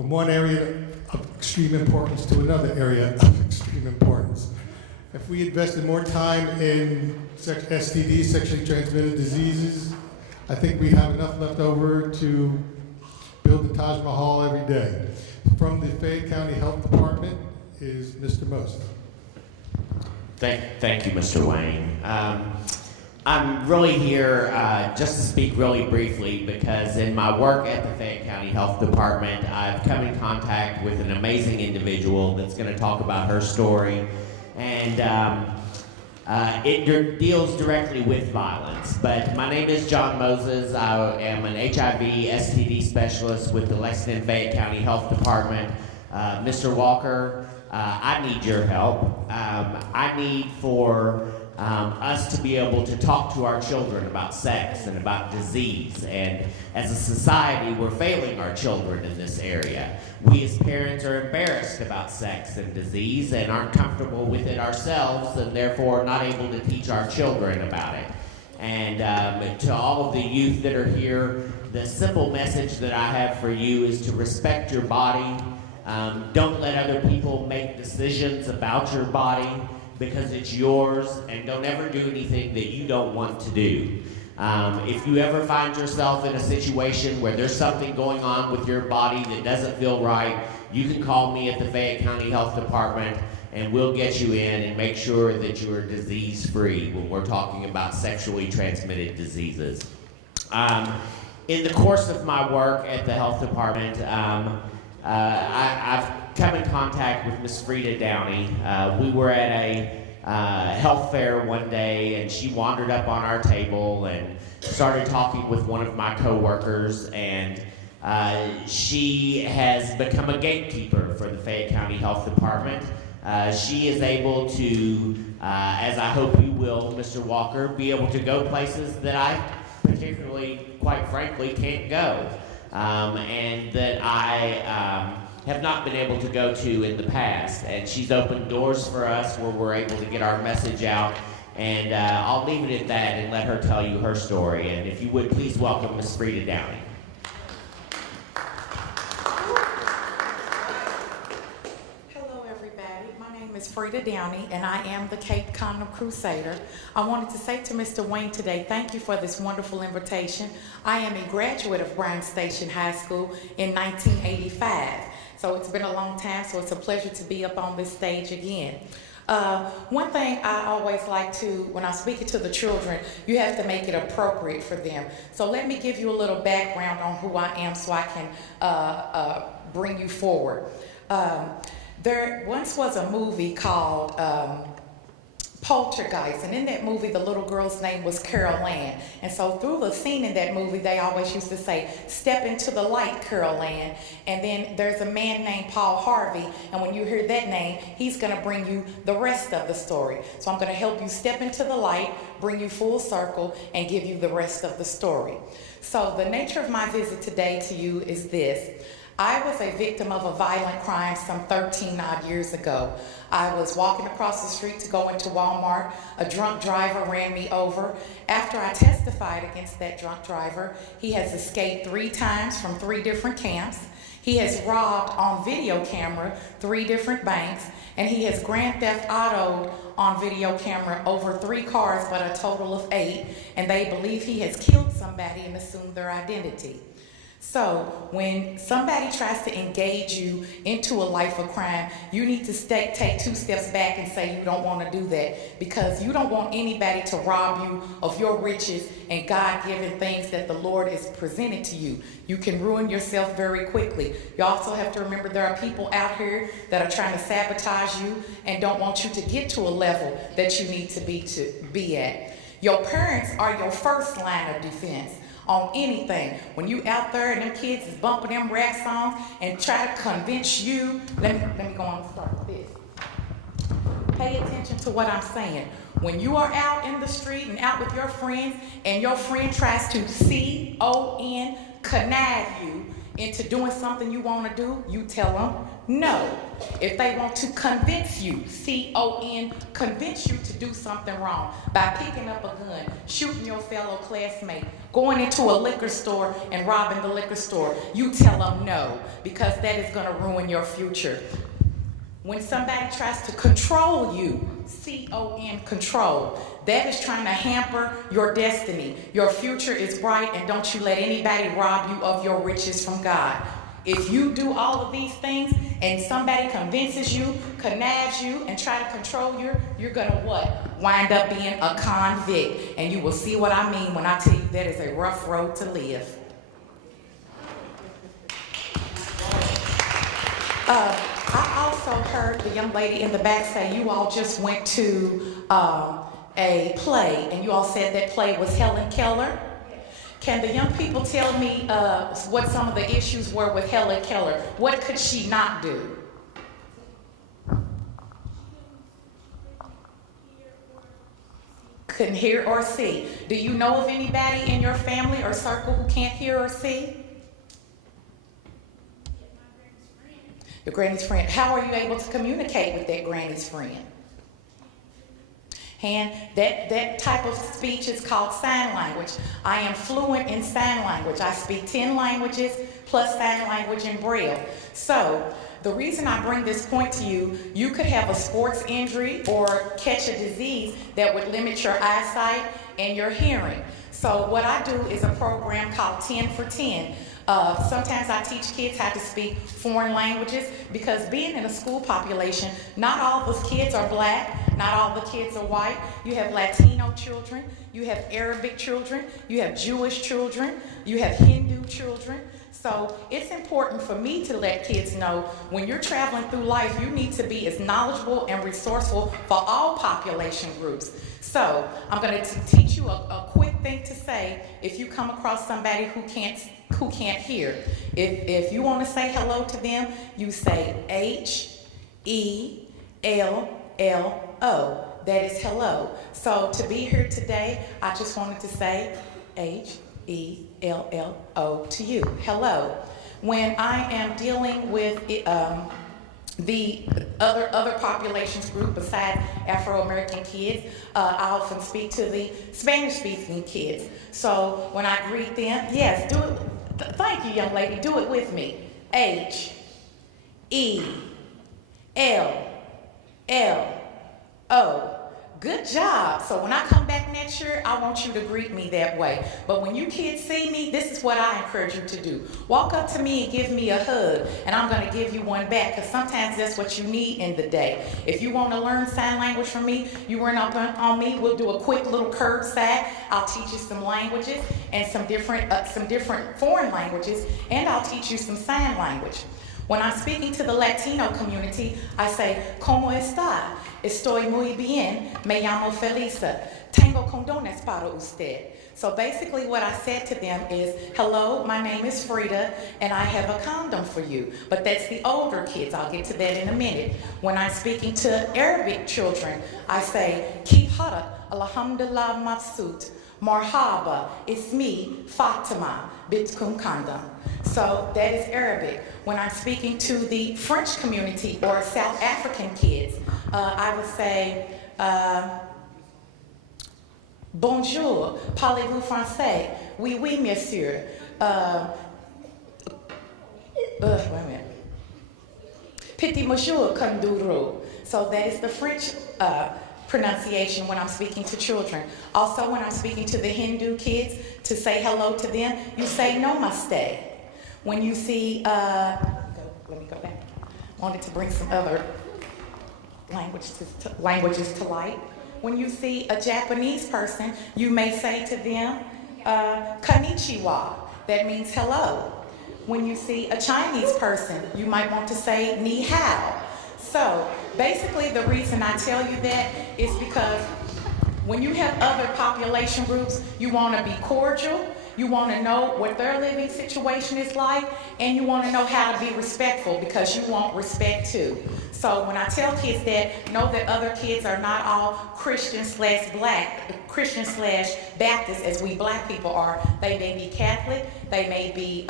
from one area of extreme importance to another area of extreme importance. If we invested more time in STDs, sexually transmitted diseases, I think we have enough left over to build the Taj Mahal every day. From the Fayette County Health Department is Mr. Most. Thank you, Mr. Wayne. I'm really here just to speak really briefly because in my work at the Fayette County Health Department, I've come in contact with an amazing individual that's going to talk about her story. And it deals directly with violence. But my name is John Moses. I am an HIV STD specialist with the Lexington Fayette County Health Department. Mr. Walker, I need your help. I need for us to be able to talk to our children about sex and about disease. And as a society, we're failing our children in this area. We as parents are embarrassed about sex and disease and aren't comfortable with it ourselves and therefore not able to teach our children about it. And to all of the youth that are here, the simple message that I have for you is to respect your body. Don't let other people make decisions about your body because it's yours, and don't ever do anything that you don't want to do. If you ever find yourself in a situation where there's something going on with your body that doesn't feel right, you can call me at the Fayette County Health Department and we'll get you in and make sure that you are disease-free when we're talking about sexually transmitted diseases. In the course of my work at the health department, I've come in contact with Miss Freida Downey. We were at a health fair one day and she wandered up on our table and started talking with one of my coworkers, and she has become a gatekeeper for the Fayette County Health Department. She is able to, as I hope you will, Mr. Walker, be able to go places that I particularly, quite frankly, can't go. And that I have not been able to go to in the past. And she's opened doors for us where we're able to get our message out. And I'll leave it at that and let her tell you her story. And if you would, please welcome Miss Freida Downey. Hello, everybody. My name is Freida Downey, and I am the Cape Condom Crusader. I wanted to say to Mr. Wayne today, thank you for this wonderful invitation. I am a graduate of Bryan Station High School in 1985. So it's been a long time, so it's a pleasure to be up on this stage again. One thing I always like to, when I'm speaking to the children, you have to make it appropriate for them. So let me give you a little background on who I am so I can bring you forward. There once was a movie called Poltergeist, and in that movie the little girl's name was Carol Ann. And so through the scene in that movie they always used to say, "Step into the light, Carol Ann." And then there's a man named Paul Harvey, and when you hear that name, he's going to bring you the rest of the story. So I'm going to help you step into the light, bring you full circle, and give you the rest of the story. So the nature of my visit today to you is this. I was a victim of a violent crime some 13 odd years ago. I was walking across the street to go into Walmart. A drunk driver ran me over. After I testified against that drunk driver, he has escaped 3 times from 3 different camps. He has robbed on video camera 3 different banks, and he has grand theft autoed on video camera over 3 cars, but a total of 8, and they believe he has killed somebody and assumed their identity. So when somebody tries to engage you into a life of crime, you need to take 2 steps back and say you don't want to do that, because you don't want anybody to rob you of your riches and God-given things that the Lord has presented to you. You can ruin yourself very quickly. You also have to remember there are people out here that are trying to sabotage you and don't want you to get to a level that you need to be at. Your parents are your first line of defense on anything. When you out there and them kids is bumping them rap songs and try to convince you, let me go on and start with this. Pay attention to what I'm saying. When you are out in the street and out with your friends and your friend tries to connive you into doing something you want to do, you tell them no. If they want to convince you, C-O-N, convince you to do something wrong by picking up a gun, shooting your fellow classmate, going into a liquor store and robbing the liquor store, you tell them no, because that is going to ruin your future. When somebody tries to control you, C-O-N, control, that is trying to hamper your destiny. Your future is bright, and don't you let anybody rob you of your riches from God. If you do all of these things and somebody convinces you, connives you, and try to control you, you're going to what? Wind up being a convict. And you will see what I mean when I tell you that is a rough road to live. I also heard the young lady in the back say you all just went to a play, and you all said that play was Helen Keller. Can the young people tell me what some of the issues were with Helen Keller? What could she not do? Couldn't hear or see. Do you know of anybody in your family or circle who can't hear or see? Your granny's friend. How are you able to communicate with that granny's friend? And that type of speech is called sign language. I am fluent in sign language. I speak 10 languages plus sign language and Braille. So the reason I bring this point to you, you could have a sports injury or catch a disease that would limit your eyesight and your hearing. So what I do is a program called 10 for 10. Sometimes I teach kids how to speak foreign languages, because being in a school population, not all the kids are black, not all the kids are white. You have Latino children, you have Arabic children, you have Jewish children, you have Hindu children. So it's important for me to let kids know when you're traveling through life, you need to be as knowledgeable and resourceful for all population groups. So I'm going to teach you a quick thing to say if you come across somebody who can't hear. If you want to say hello to them, you say H-E-L-L-O. That is hello. So to be here today, I just wanted to say H-E-L-L-O to you. Hello. When I am dealing with the other populations group besides Afro-American kids, I often speak to the Spanish-speaking kids. So when I greet them, yes, do it. Thank you, young lady. Do it with me. H-E-L-L-O. Good job. So when I come back next year, I want you to greet me that way. But when you kids see me, this is what I encourage you to do. Walk up to me and give me a hug, and I'm going to give you one back, because sometimes that's what you need in the day. If you want to learn sign language from me, you run up on me, we'll do a quick little curbside. I'll teach you some languages and some different foreign languages, and I'll teach you some sign language. When I'm speaking to the Latino community, I say, ¿Cómo está? Estoy muy bien. Me llamo Felisa. Tengo condones para usted. So basically what I said to them is, hello, my name is Freida, and I have a condom for you. But that's the older kids. I'll get to that in a minute. When I'm speaking to Arabic children, I say, Keep hara, alhamdulillah mabsut. Marhaba, it's me, Fatima, bitkum condom. So that is Arabic. When I'm speaking to the French community or South African kids, I would say, bonjour, parlez-vous français? Oui, oui, monsieur. Wait a minute. Petit monsieur kanduru. So that is the French pronunciation when I'm speaking to children. Also, when I'm speaking to the Hindu kids, to say hello to them, you say namaste. When you see, let me go back. Wanted to bring some other languages to light. When you see a Japanese person, you may say to them, konnichiwa. That means hello. When you see a Chinese person, you might want to say ni hao. So basically the reason I tell you that is because When you have other population groups, you want to be cordial, you want to know what their living situation is like, and you want to know how to be respectful because you want respect too. So when I tell kids that, know that other kids are not all Christian slash Baptist as we black people are. They may be Catholic, they may be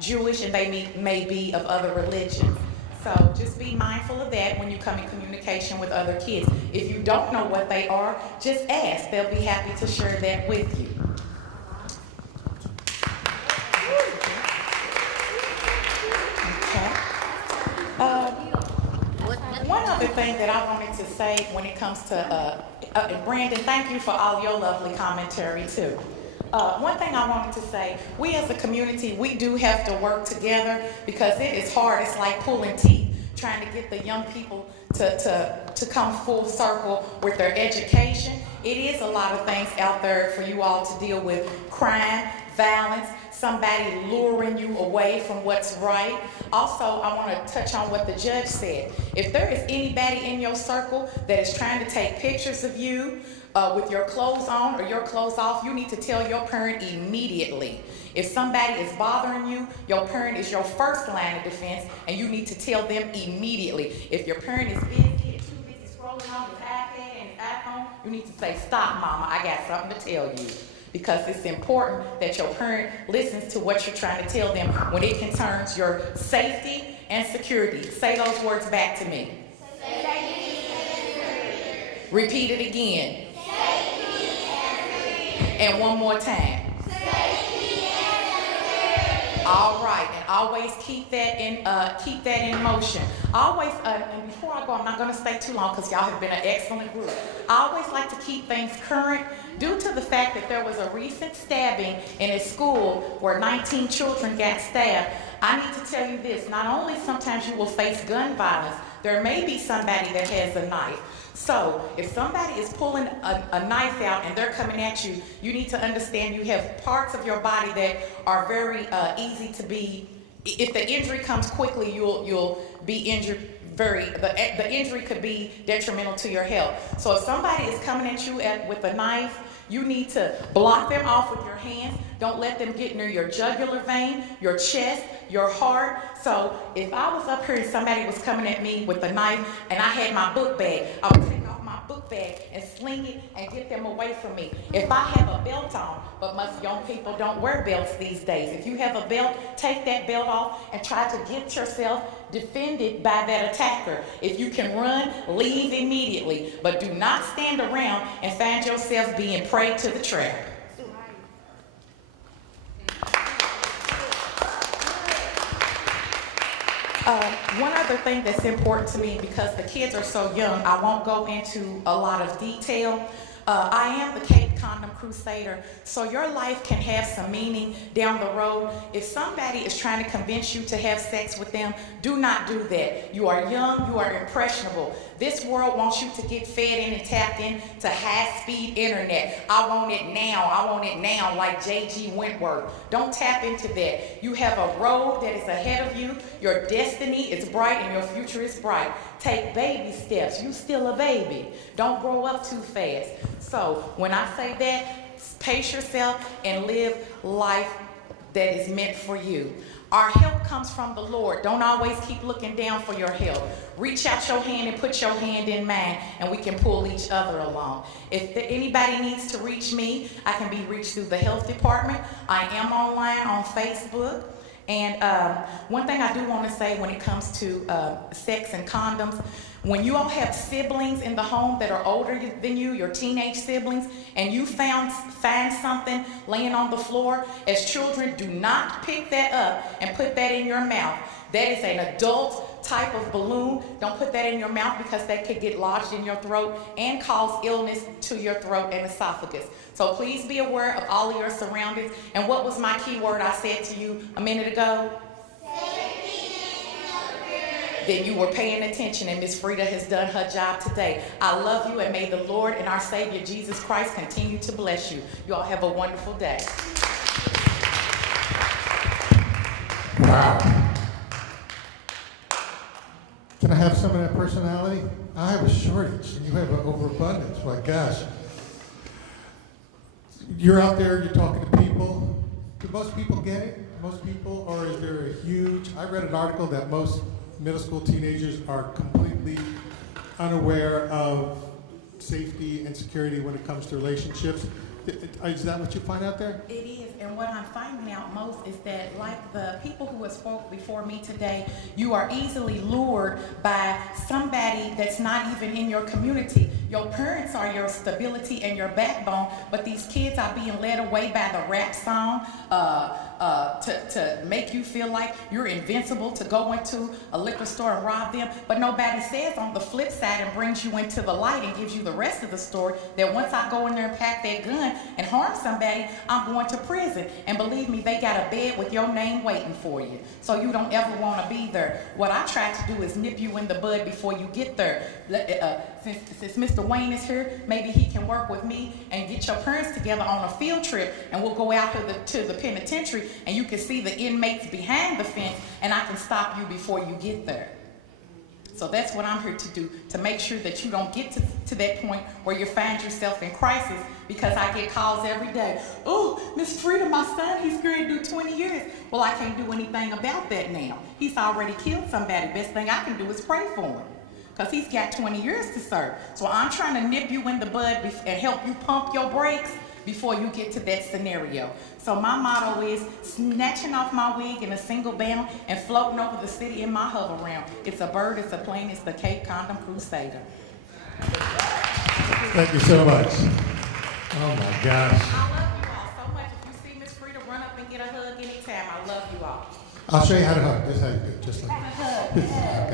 Jewish, and they may be of other religions. So just be mindful of that when you come in communication with other kids. If you don't know what they are, just ask. They'll be happy to share that with you. One other thing that I wanted to say when it comes to, Brandon, thank you for all your lovely commentary too. One thing I wanted to say, we as a community, we do have to work together because it is hard. It's like pulling teeth, trying to get the young people to come full circle with their education. It is a lot of things out there for you all to deal with: crime, violence, somebody luring you away from what's right. Also, I want to touch on what the judge said. If there is anybody in your circle that is trying to take pictures of you with your clothes on or your clothes off, you need to tell your parent immediately. If somebody is bothering you, your parent is your first line of defense, and you need to tell them immediately. If your parent is busy, too busy scrolling on his iPad and his iPhone, you need to say, "Stop, mama, I got something to tell you." Because it's important that your parent listens to what you're trying to tell them when it concerns your safety and security. Say those words back to me. Safety and security. Repeat it again. Safety and security. And one more time. Safety and security. All right, and always keep that in motion. Always, and before I go, I'm not going to stay too long because y'all have been an excellent group. I always like to keep things current due to the fact that there was a recent stabbing in a school where 19 children got stabbed. I need to tell you this: not only sometimes you will face gun violence, there may be somebody that has a knife. So if somebody is pulling a knife out and they're coming at you, you need to understand you have parts of your body that are very easy to be. If the injury comes quickly, you'll be injured. The injury could be detrimental to your health. So if somebody is coming at you with a knife, you need to block them off with your hands. Don't let them get near your jugular vein, your chest, your heart. So if I was up here and somebody was coming at me with a knife and I had my book bag, I would take off my book bag and sling it and get them away from me. If I have a belt on, but most young people don't wear belts these days. If you have a belt, take that belt off and try to get yourself defended by that attacker. If you can run, leave immediately, but do not stand around and find yourself being prey to the trap. One other thing that's important to me, because the kids are so young, I won't go into a lot of detail. I am the Cape Condom Crusader, so your life can have some meaning down the road. If somebody is trying to convince you to have sex with them, do not do that. You are young, you are impressionable. This world wants you to get fed in and tapped in to high-speed internet. I want it now, like J.G. Wentworth. Don't tap into that. You have a road that is ahead of you. Your destiny is bright and your future is bright. Take baby steps. You still a baby. Don't grow up too fast. So when I say that, pace yourself and live life that is meant for you. Our help comes from the Lord. Don't always keep looking down for your help. Reach out your hand and put your hand in mine, and we can pull each other along. If anybody needs to reach me, I can be reached through the health department. I am online on Facebook. And one thing I do want to say when it comes to sex and condoms, when you all have siblings in the home that are older than you, your teenage siblings, and you find something laying on the floor, as children, do not pick that up and put that in your mouth. That is an adult type of balloon. Don't put that in your mouth because that could get lodged in your throat and cause illness to your throat and esophagus. So please be aware of all of your surroundings. And what was my key word I said to you a minute ago? Safety and security. Then you were paying attention, and Miss Freida has done her job today. I love you, and may the Lord and our Savior Jesus Christ continue to bless you. You all have a wonderful day. Wow. Can I have some of that personality? I have a shortage, and you have an overabundance. My gosh. You're out there, you're talking to people. Do most people get it? Most people, or is there a huge? I read an article that most middle school teenagers are completely unaware of safety and security when it comes to relationships. Is that what you find out there? It is, and what I'm finding out most is that, like the people who have spoke before me today, you are easily lured by somebody that's not even in your community. Your parents are your stability and your backbone, but these kids are being led away by the rap song to make you feel like you're invincible, to go into a liquor store and rob them. But nobody says on the flip side and brings you into the light and gives you the rest of the story that once I go in there and pack that gun and harm somebody, I'm going to prison. And believe me, they got a bed with your name waiting for you. So you don't ever want to be there. What I try to do is nip you in the bud before you get there. Since Mr. Wayne is here, maybe he can work with me and get your parents together on a field trip, and we'll go out to the penitentiary and you can see the inmates behind the fence, and I can stop you before you get there. So that's what I'm here to do, to make sure that you don't get to that point where you find yourself in crisis, because I get calls every day. Oh, Miss Freida, my son, he's going to do 20 years. Well, I can't do anything about that now. He's already killed somebody. Best thing I can do is pray for him, because he's got 20 years to serve. So I'm trying to nip you in the bud and help you pump your brakes before you get to that scenario. So my motto is snatching off my wig in a single bound and floating over the city in my hover round. It's a bird, it's a plane, it's the Cape Condom Crusader. Thank you so much. Oh my gosh. I love you all so much. If you see Miss Freida, run up and get a hug anytime. I love you all. I'll show you how to hug. This is how you do it. Just like Hug.